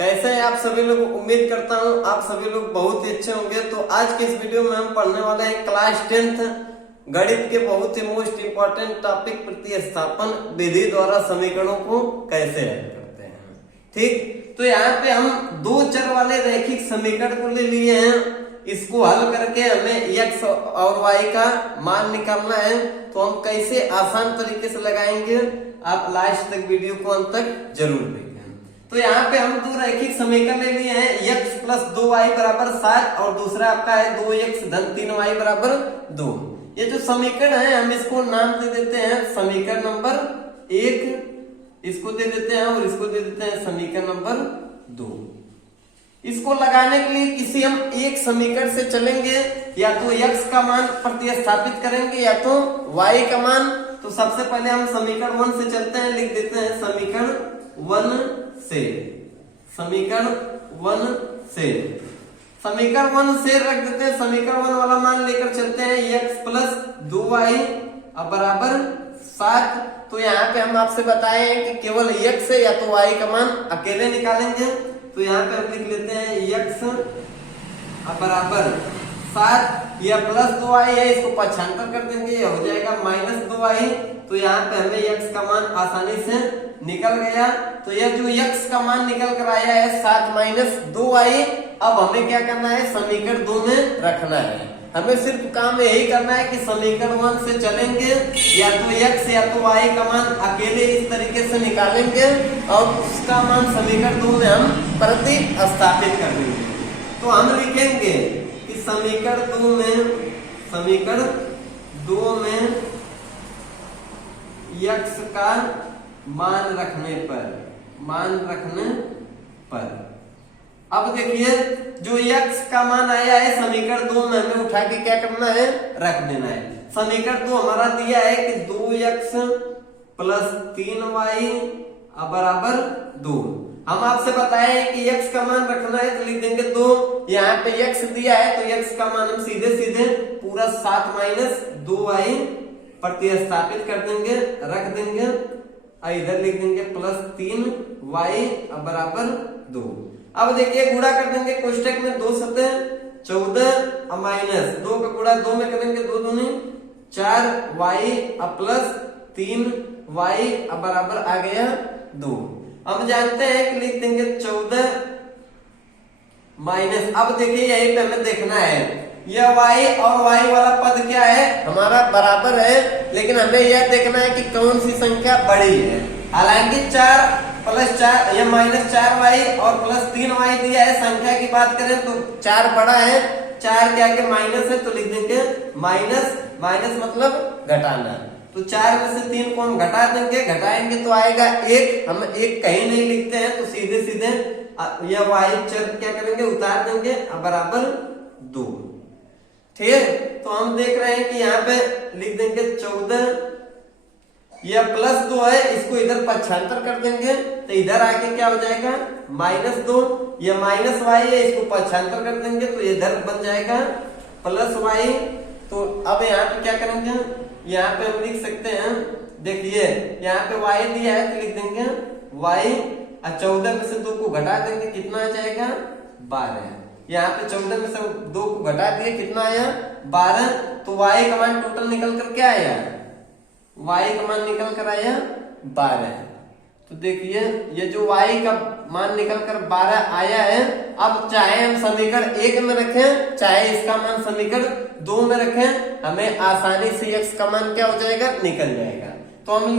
कैसे हैं आप सभी लोग। उम्मीद करता हूँ आप सभी लोग बहुत ही अच्छे होंगे। तो आज के इस वीडियो में हम पढ़ने वाले हैं क्लास 10th गणित के बहुत ही मोस्ट इंपॉर्टेंट टॉपिक प्रतिस्थापन विधि द्वारा समीकरणों को कैसे हल करते हैं। ठीक, तो यहाँ पे हम दो चर वाले रैखिक समीकरण को ले लिए हैं। इसको हल करके हमें x और y का मान निकालना है। तो हम कैसे आसान तरीके से लगाएंगे, आप लास्ट तक वीडियो को अंत तक जरूर देखें। तो यहाँ पे हम दो रैखिक समीकरण ले लिए हैं, x प्लस 2y बराबर 7 और दूसरा आपका है 2x धन 3y बराबर 2। ये जो समीकरण है हम इसको नाम दे देते हैं समीकरण नंबर 1, इसको दे देते हैं और इसको दे देते हैं समीकरण नंबर 2। इसको लगाने के लिए किसी हम एक समीकरण से चलेंगे, या तो x का मान प्रतिस्थापित करेंगे या तो y का मान। तो सबसे पहले हम समीकरण 1 से चलते हैं, लिख देते हैं समीकरण 1 से, समीकरण 1 से, समीकरण 1 से रख देते हैं। समीकरण 1 वाला मान लेकर चलते हैं x प्लस 2y बराबर 7। तो यहाँ पे हम आपसे बताए हैं कि केवल x या तो y का मान अकेले निकालेंगे। तो यहाँ पे हम लिख लेते हैं x बराबर 7, यह प्लस 2y है, इसको पक्षांतर कर देंगे, यह हो जाएगा माइनस 2y। तो यहाँ पे हमें x का मान आसानी से निकल गया। तो यह जो x का मान निकल कर आया है 7 माइनस 2y, अब हमें क्या करना है, समीकरण 2 में रखना है। हमें सिर्फ काम यही करना है कि समीकरण 1 से चलेंगे, या तो x या तो y का मान अकेले इस तरीके से निकालेंगे और उसका मान समीकरण 2 में हम प्रतिस्थापित कर देंगे। तो हम लिखेंगे कि समीकरण 2 में x का मान रखने पर अब देखिए जो x का मान आया है समीकरण 2 में हमें उठा के क्या करना है, रख देना है। समीकरण 2 हमारा दिया है कि 2x प्लस 3y बराबर 2। हम आपसे बताए हैं कि x का मान रखना है, तो लिख देंगे 2। यहाँ पे x दिया है तो x का मान हम सीधे सीधे पूरा 7 माइनस 2y प्रतिस्थापित कर देंगे, रख देंगे, इधर लिख देंगे प्लस 3y बराबर 2। अब देखिए गुणा कर देंगे, कोष्टक में 2 सतह 14 माइनस 2 का गुणा 2 में करेंगे, 2 दूनी 4y प्लस 3y बराबर आ गया 2। हम जानते हैं कि लिख देंगे 14 माइनस, अब देखिए यही पे हमें देखना है यह y और y वाला पद क्या है, हमारा बराबर है, लेकिन हमें यह देखना है कि कौन सी संख्या बड़ी है। हालांकि 4 प्लस 4 या माइनस 4y और प्लस 3y दिया है, संख्या की बात करें तो 4 बड़ा है, 4 के आगे माइनस है तो लिख देंगे माइनस, माइनस मतलब घटाना। तो 4 में से 3 को हम घटा देंगे, घटाएंगे तो आएगा 1। हम 1 कहीं नहीं लिखते हैं तो सीधे सीधे यह y चर क्या करेंगे, उतार देंगे बराबर 2। ठीक है, तो हम देख रहे हैं कि यहाँ पे लिख देंगे 14, यह प्लस 2 है, इसको इधर पक्षांतर कर देंगे तो इधर आके क्या हो जाएगा माइनस 2। यह माइनस y है, इसको पक्षांतर कर देंगे तो इधर बन जाएगा प्लस y। तो अब यहाँ पे क्या करेंगे, यहाँ पे हम लिख सकते हैं, देखिए यहाँ पे y दिया है तो लिख देंगे y, 14 में से 2 को घटा देंगे, कितना आ जाएगा 12। यहाँ पे 14 में से 2 को घटा दिए, कितना आया 12। तो y का मान टोटल निकल कर क्या आया, y का मान निकल कर आया 12। तो देखिए ये जो y का मान निकल कर 12 आया है। अब चाहे हम समीकरण 1 में रखें, चाहे इसका मान समीकरण 2 में रखें, हमें आसानी से x का मान क्या हो जाएगा, निकल जाएगा। तो हम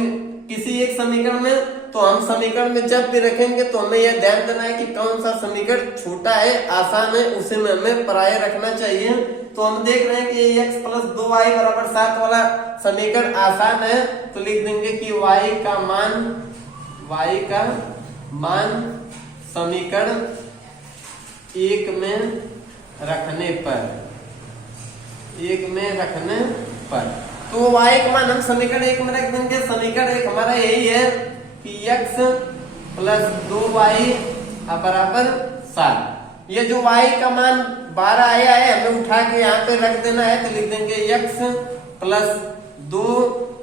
किसी एक समीकरण में, तो हम समीकरण में जब भी रखेंगे तो हमें यह ध्यान देना है कि कौन सा समीकरण छोटा है, आसान है, उसे में हमें प्राय रखना चाहिए। तो हम देख रहे हैं कि ये x प्लस 2y बराबर 7 वाला समीकरण आसान है, तो लिख देंगे कि y का मान समीकरण 1 में रखने पर, तो y का मान हम समीकरण 1 में रख देंगे। समीकरण 1 हमारा यही है कि x प्लस 2y बराबर 7। ये जो y का मान 12 आया है, हमें उठा के यहाँ पे रख देना है, तो लिख देंगे x प्लस 2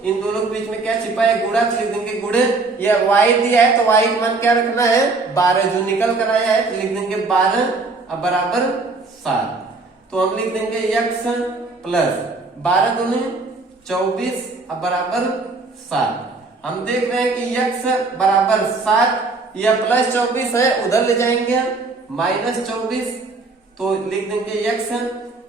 इन दोनों के बीच में क्या छिपा है, गुणा, तो लिख देंगे गुणे। या y दिया है तो y का मान क्या रखना है, 12, जो निकल कर आया है तो लिख देंगे 12 अब बराबर 7। तो हम लिख देंगे x प्लस 12 दूनी 24 अब बराबर 7। हम देख रहे हैं कि x बराबर 7, या प्लस 24 है उधर ले जाएंगे माइनस 24, तो लिख देंगे x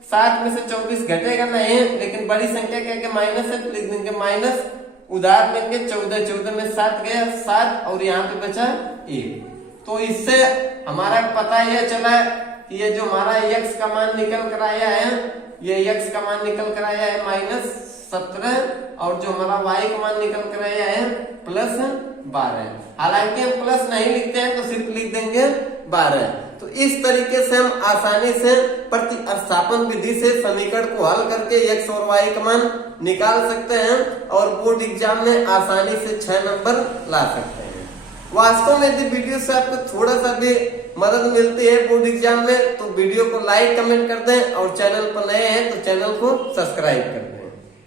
7 में से 24 घटेगा नहीं, लेकिन बड़ी संख्या क्या क्या माइनस है तो लिख देंगे माइनस, उधार लेंगे 14, 14 में 7 गया 7 और यहाँ पे बचा 1। तो इससे हमारा पता यह चला कि ये जो हमारा x का मान निकल कर आया है, ये x का मान निकल कर आया है -17, और जो हमारा y का मान निकल कर आया है +12। हालांकि हम प्लस नहीं लिखते हैं तो सिर्फ लिख देंगे 12। तो इस तरीके से हम आसानी से प्रतिस्थापन विधि से समीकरण को हल करके x और y का मान निकाल सकते हैं और बोर्ड एग्जाम में आसानी से 6 नंबर ला सकते हैं। वास्तव में यदि वीडियो से आपको थोड़ा सा भी मदद मिलती है बोर्ड एग्जाम में तो वीडियो को लाइक कमेंट कर दें, और चैनल पर नए हैं तो चैनल को सब्सक्राइब कर दें।